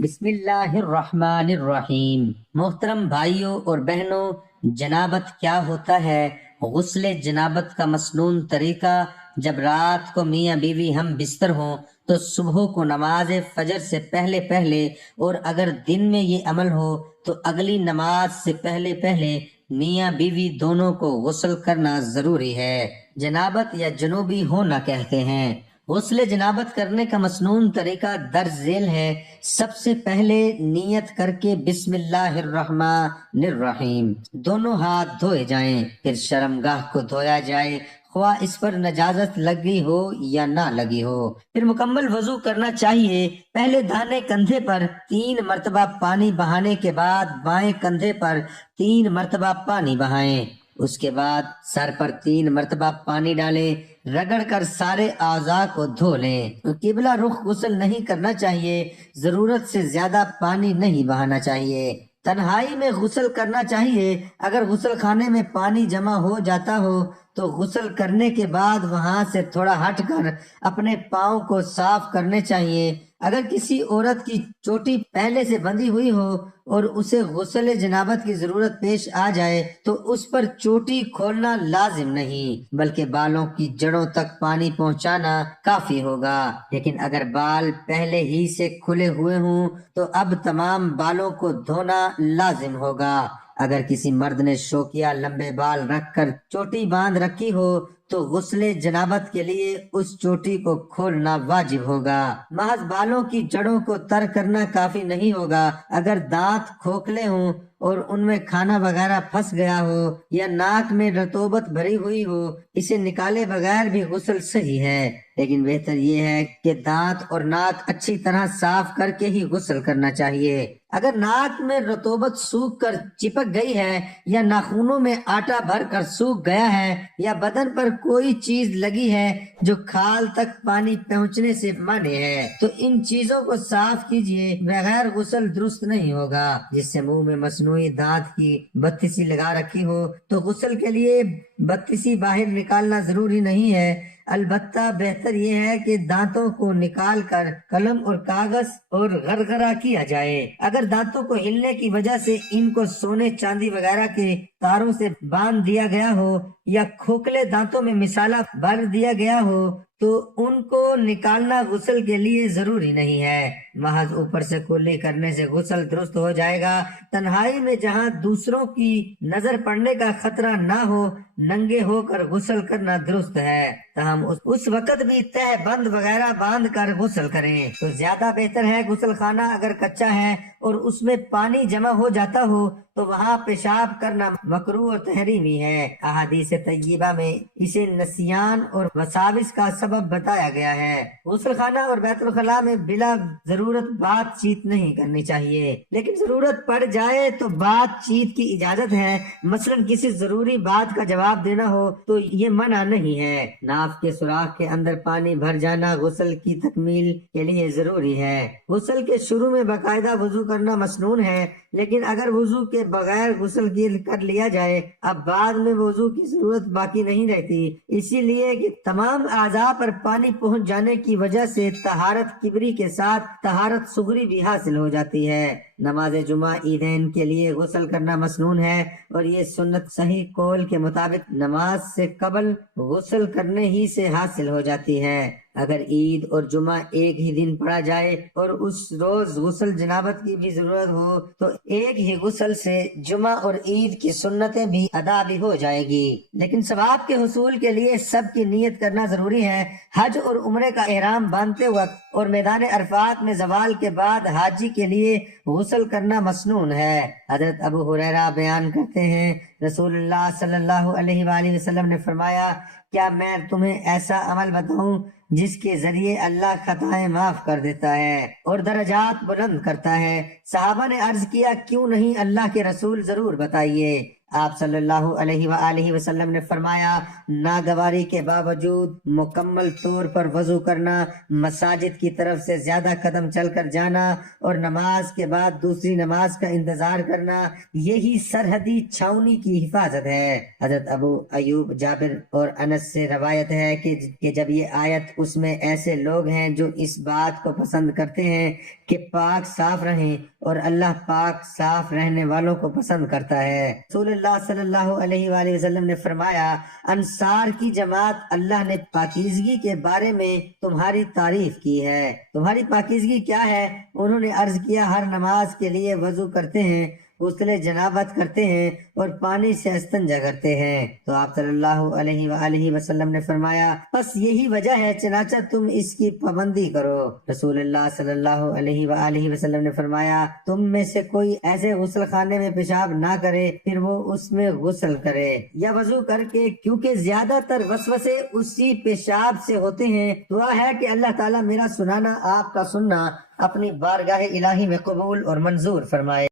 بسم اللہ الرحمن الرحیم۔ محترم بھائیوں اور بہنوں، جنابت کیا ہوتا ہے؟ غسل جنابت کا مسنون طریقہ: جب رات کو میاں بیوی ہم بستر ہوں تو صبح کو نماز فجر سے پہلے پہلے، اور اگر دن میں یہ عمل ہو تو اگلی نماز سے پہلے پہلے میاں بیوی دونوں کو غسل کرنا ضروری ہے۔ جنابت یا جنوبی ہونا کہتے ہیں۔ غسل جنابت کرنے کا مسنون طریقہ درج ذیل ہے۔ سب سے پہلے نیت کر کے بسم اللہ الرحمن الرحیم دونوں ہاتھ دھوئے جائیں، پھر شرمگاہ کو دھویا جائے، خواہ اس پر نجاست لگی ہو یا نہ لگی ہو۔ پھر مکمل وضو کرنا چاہیے۔ پہلے داہنے کندھے پر 3 مرتبہ پانی بہانے کے بعد بائیں کندھے پر 3 مرتبہ پانی بہائیں۔ اس کے بعد سر پر 3 مرتبہ پانی ڈالیں، رگڑ کر سارے اعضاء کو دھو لیں۔ قبلہ رخ غسل نہیں کرنا چاہیے، ضرورت سے زیادہ پانی نہیں بہانا چاہیے۔ تنہائی میں غسل کرنا چاہیے۔ اگر غسل خانے میں پانی جمع ہو جاتا ہو تو غسل کرنے کے بعد وہاں سے تھوڑا ہٹ کر اپنے پاؤں کو صاف کرنے چاہیے۔ اگر کسی عورت کی چوٹی پہلے سے بندھی ہوئی ہو اور اسے غسل جنابت کی ضرورت پیش آ جائے تو اس پر چوٹی کھولنا لازم نہیں، بلکہ بالوں کی جڑوں تک پانی پہنچانا کافی ہوگا۔ لیکن اگر بال پہلے ہی سے کھلے ہوئے ہوں تو اب تمام بالوں کو دھونا لازم ہوگا۔ اگر کسی مرد نے شوکیا لمبے بال رکھ کر چوٹی باندھ رکھی ہو تو غسل جنابت کے لیے اس چوٹی کو کھولنا واجب ہوگا۔ محض بالوں کی جڑوں کو تر کرنا کافی نہیں ہوگا۔ اگر دانت کھوکھلے ہوں اور ان میں کھانا وغیرہ پھنس گیا ہو یا ناک میں رطوبت بھری ہوئی ہو، اسے نکالے بغیر بھی غسل صحیح ہے، لیکن بہتر یہ ہے کہ دانت اور ناک اچھی طرح صاف کر کے ہی غسل کرنا چاہیے۔ اگر ناک میں رطوبت سوکھ کر چپک گئی ہے یا ناخنوں میں آٹا بھر کر سوکھ گیا ہے یا بدن پر کوئی چیز لگی ہے جو کھال تک پانی پہنچنے سے مانع ہے تو ان چیزوں کو صاف کیجیے، بغیر غسل درست نہیں ہوگا۔ جس سے منہ میں مصنوعی دانت کی بتیسی لگا رکھی ہو تو غسل کے لیے بتیسی باہر نکالنا ضروری نہیں ہے، البتہ بہتر یہ ہے کہ دانتوں کو نکال کر قلم اور کاغذ اور غرغرہ کیا جائے۔ اگر دانتوں کو ہلنے کی وجہ سے ان کو سونے چاندی وغیرہ کے تاروں سے باندھ دیا گیا ہو یا کھوکھلے دانتوں میں مسالہ بھر دیا گیا ہو تو ان کو نکالنا غسل کے لیے ضروری نہیں ہے، محض اوپر سے کلی کرنے سے غسل درست ہو جائے گا۔ تنہائی میں جہاں دوسروں کی نظر پڑنے کا خطرہ نہ ہو، ننگے ہو کر غسل کرنا درست ہے، تاہم اس وقت بھی تہ بند وغیرہ باندھ کر غسل کریں تو زیادہ بہتر ہے۔ غسل خانہ اگر کچا ہے اور اس میں پانی جمع ہو جاتا ہو تو وہاں پیشاب کرنا مکروہ اور تحریمی ہے۔ احادیث طیبہ میں اسے نسیان اور وساوس کا سبب بتایا گیا ہے۔ غسل خانہ اور بیت الخلاء میں بلا ضرورت بات چیت نہیں کرنی چاہیے، لیکن ضرورت پڑ جائے تو بات چیت کی اجازت ہے۔ مثلا کسی ضروری بات کا جواب دینا ہو تو یہ منع نہیں ہے۔ ناف کے سوراخ کے اندر پانی بھر جانا غسل کی تکمیل کے لیے ضروری ہے۔ غسل کے شروع میں باقاعدہ وضو کرنا مسنون ہے، لیکن اگر وضو کے بغیر غسل کر لیا جائے اب بعد میں وضو کی ضرورت باقی نہیں رہتی، اسی لیے کہ تمام اعضاء پر پانی پہنچ جانے کی وجہ سے طہارت کبری کے ساتھ طہارت صغری بھی حاصل ہو جاتی ہے۔ نماز جمعہ عیدین کے لیے غسل کرنا مسنون ہے، اور یہ سنت صحیح قول کے مطابق نماز سے قبل غسل کرنے ہی سے حاصل ہو جاتی ہے۔ اگر عید اور جمعہ ایک ہی دن پڑا جائے اور اس روز غسل جنابت کی بھی ضرورت ہو تو ایک ہی غسل سے جمعہ اور عید کی سنتیں بھی ادا بھی ہو جائے گی، لیکن ثواب کے حصول کے لیے سب کی نیت کرنا ضروری ہے۔ حج اور عمرے کا احرام باندھتے وقت اور میدان عرفات میں زوال کے بعد حاجی کے لیے غسل کرنا مسنون ہے۔ حضرت ابو ہریرہ بیان کرتے ہیں، رسول اللہ صلی اللہ علیہ وآلہ وسلم نے فرمایا، کیا میں تمہیں ایسا عمل بتاؤں جس کے ذریعے اللہ خطائیں معاف کر دیتا ہے اور درجات بلند کرتا ہے؟ صحابہ نے عرض کیا، کیوں نہیں اللہ کے رسول، ضرور بتائیے۔ آپ صلی اللہ علیہ وآلہ وسلم نے فرمایا ناگواری کے باوجود مکمل طور پر وضو کرنا، مساجد کی طرف سے زیادہ قدم چل کر جانا اور نماز کے بعد دوسری نماز کا انتظار کرنا، یہی سرحدی چھاؤنی کی حفاظت ہے۔ حضرت ابو ایوب، جابر اور انس سے روایت ہے کہ جب یہ آیت، اس میں ایسے لوگ ہیں جو اس بات کو پسند کرتے ہیں کہ پاک صاف رہیں، اور اللہ پاک صاف رہنے والوں کو پسند کرتا ہے۔ رسول اللہ صلی اللہ علیہ وآلہ وسلم نے فرمایا انصار کی جماعت اللہ نے پاکیزگی کے بارے میں تمہاری تعریف کی ہے۔ تمہاری پاکیزگی کیا ہے؟ انہوں نے عرض کیا ہر نماز کے لیے وضو کرتے ہیں، غسل جنابت کرتے ہیں اور پانی سے استنجا کرتے ہیں۔ تو آپ صلی اللہ علیہ وآلہ وسلم نے فرمایا بس یہی وجہ ہے چنانچہ تم اس کی پابندی کرو۔ رسول اللہ صلی اللہ علیہ وآلہ وسلم نے فرمایا تم میں سے کوئی ایسے غسل خانے میں پیشاب نہ کرے پھر وہ اس میں غسل کرے یا وضو کر کے، کیونکہ زیادہ تر وسوسے اسی پیشاب سے ہوتے ہیں۔ دعا ہے کہ اللہ تعالیٰ میرا سنانا، آپ کا سننا اپنی بارگاہ الہی میں قبول اور منظور فرمائے۔